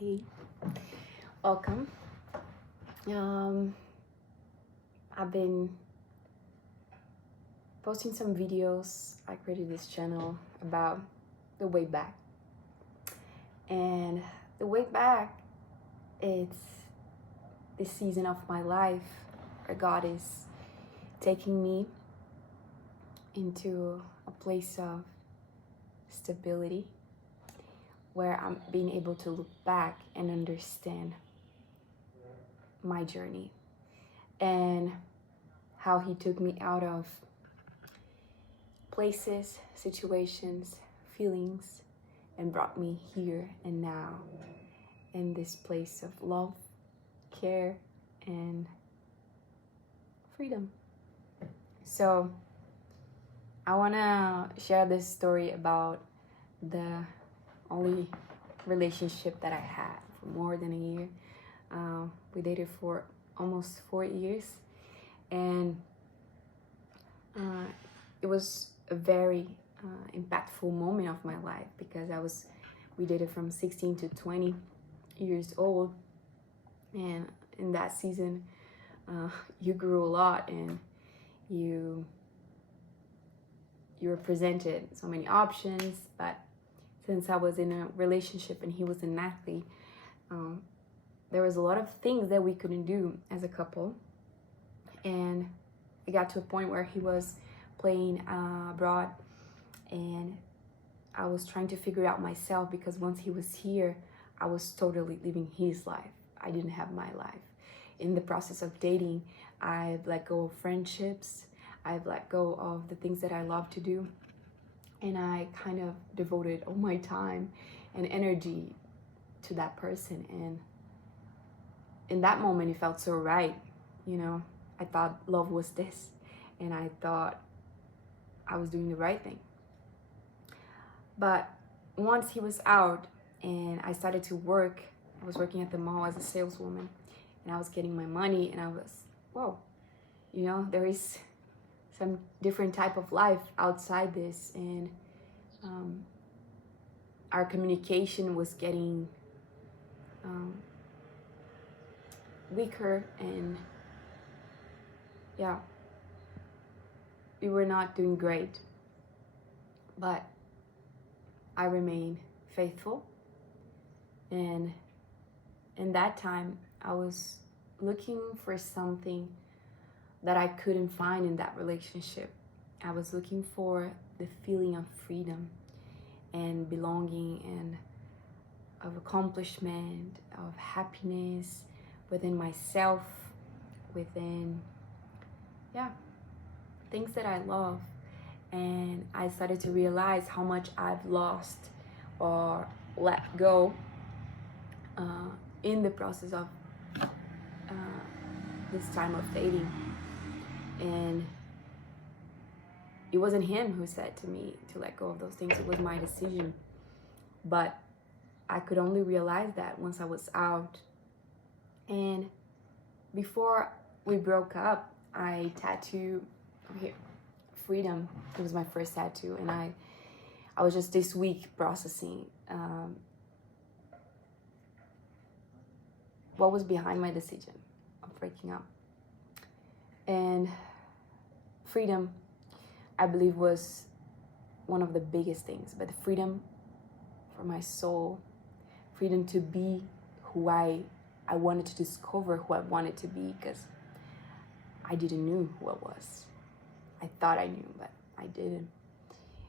Hey, welcome. Um, I've been posting some videos. I created this channel about the way back, and the way back, it's this season of my life where God is taking me into a place of stability, where I'm being able to look back and understand my journey and how He took me out of places, situations, feelings, and brought me here and now in this place of love, care, and freedom. So I want to share this story about the only relationship that I had for more than a year. We dated for almost 4 years, and it was a very impactful moment of my life because we dated from 16 to 20 years old, and in that season you grew a lot, and you were presented so many options. But since I was in a relationship and he was an athlete, there was a lot of things that we couldn't do as a couple. And it got to a point where he was playing abroad, and I was trying to figure it out myself, because once he was here, I was totally living his life. I didn't have my life. In the process of dating, I've let go of friendships. I've let go of the things that I love to do. And I kind of devoted all my time and energy to that person. And in that moment, it felt so right. I thought love was this. And I thought I was doing the right thing. But once he was out and I started to work, I was working at the mall as a saleswoman, and I was getting my money, and I was, whoa, there is some different type of life outside this. And our communication was getting weaker, and we were not doing great. But I remained faithful, and in that time I was looking for something that I couldn't find in that relationship. I was looking for the feeling of freedom and belonging, and of accomplishment, of happiness within myself, within things that I love. And I started to realize how much I've lost or let go in the process of this time of dating. And it wasn't him who said to me to let go of those things. It was my decision. But I could only realize that once I was out. And before we broke up, I tattooed here, freedom. It was my first tattoo, and I was just this week processing what was behind my decision of breaking up. And freedom, I believe, was one of the biggest things. But the freedom for my soul, freedom to be who I wanted to discover who I wanted to be, because I didn't know who I was. I thought I knew, but I didn't.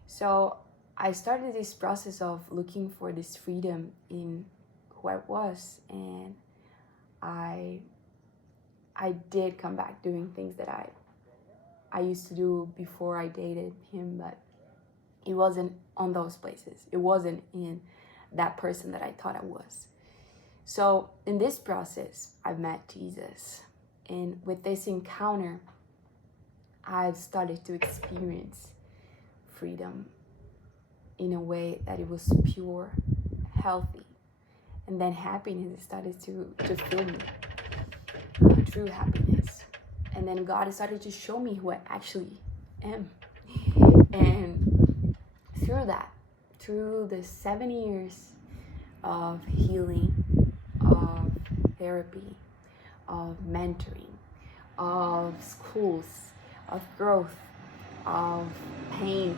So I started this process of looking for this freedom in who I was, and I did come back doing things that I used to do before I dated him, but it wasn't on those places. It wasn't in that person that I thought I was. So in this process, I've met Jesus. And with this encounter, I've started to experience freedom in a way that it was pure, healthy. And then happiness started to fill me, true happiness. And then God started to show me who I actually am. And through that, through the 7 years of healing, therapy, of mentoring, of schools, of growth, of pain.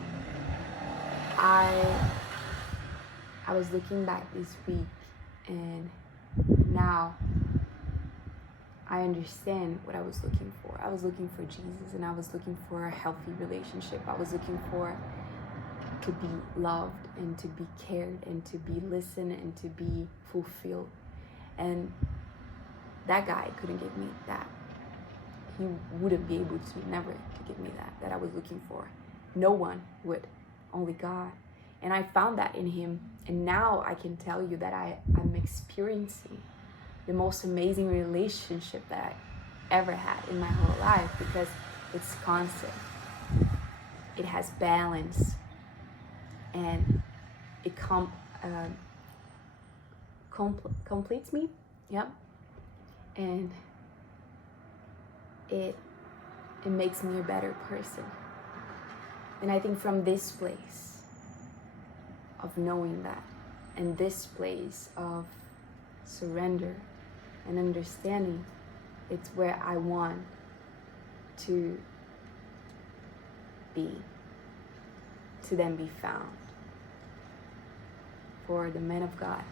I was looking back this week, and now I understand what I was looking for. I was looking for Jesus, and I was looking for a healthy relationship. I was looking for to be loved and to be cared and to be listened and to be fulfilled. And that guy couldn't give me that. He wouldn't be able to, never to give me that I was looking for. No one would, only God. And I found that in him. And now I can tell you that I'm experiencing the most amazing relationship that I ever had in my whole life, because it's constant. It has balance, and it completes me. Yep. And it makes me a better person. And I think from this place of knowing that, and this place of surrender and understanding, it's where I want to be, to then be found, for the man of God,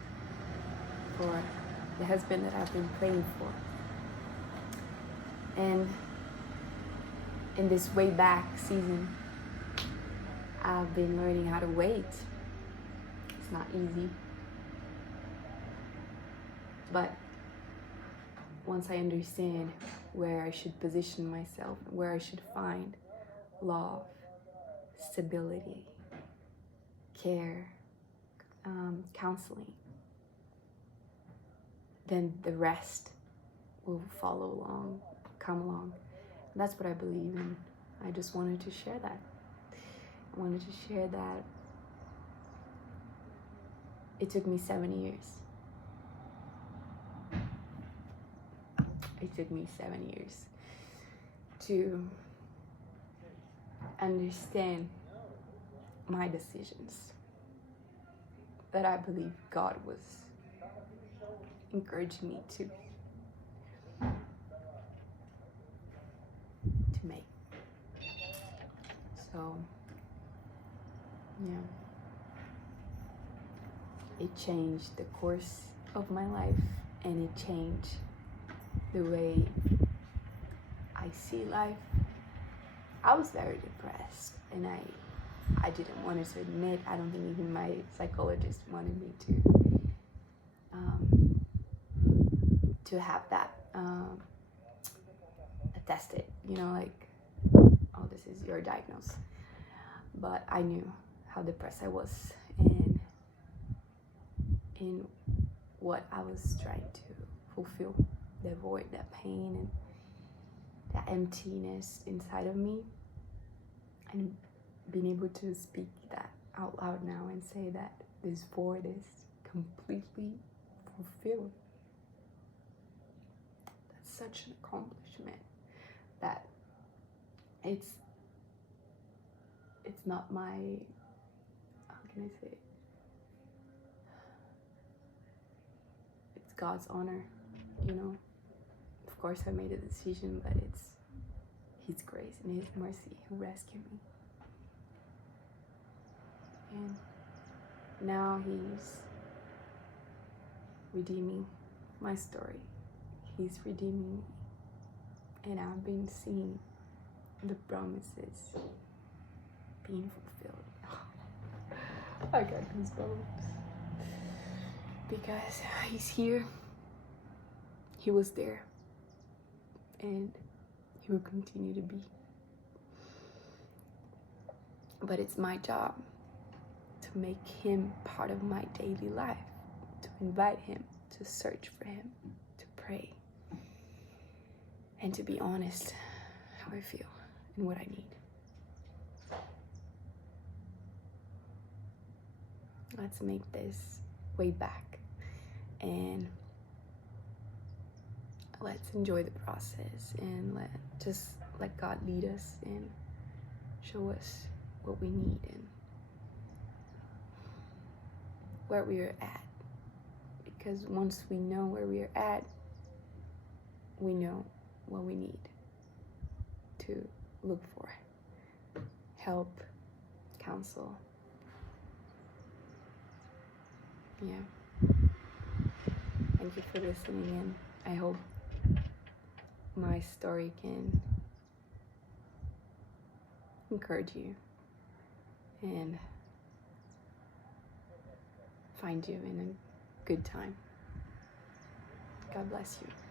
for the husband that I've been praying for. And in this way back season, I've been learning how to wait. It's not easy. But once I understand where I should position myself, where I should find love, stability, care, counseling, then the rest will follow along, come along. And that's what I believe in. I just wanted to share that. I wanted to share that it took me 7 years. It took me 7 years to understand my decisions, that I believe God was encouraging me to make. So, yeah, it changed the course of my life, and it changed the way I see life. I was very depressed, and I didn't want to admit. I don't think even my psychologist wanted me to have that attested, like, oh, this is your diagnosis. But I knew how depressed I was, and in what I was trying to fulfill, the void, that pain, and that emptiness inside of me, and being able to speak that out loud now and say that this void is completely fulfilled. That's such an accomplishment, that it's not my, how can I say it? It's God's honor, Of course I made a decision, but it's His grace and His mercy who rescued me. And now He's redeeming my story. He's redeeming me. And I've been seeing the promises being fulfilled. I got goosebumps. Because He's here. He was there. And He will continue to be. But it's my job to make Him part of my daily life, to invite Him, to search for Him, to pray, and to be honest how I feel and what I need. Let's make this way back, and let's enjoy the process, and let God lead us and show us what we need and where we are at. Because once we know where we are at, we know what we need to look for help, counsel. Yeah. Thank you for listening in. I hope my story can encourage you and find you in a good time. God bless you.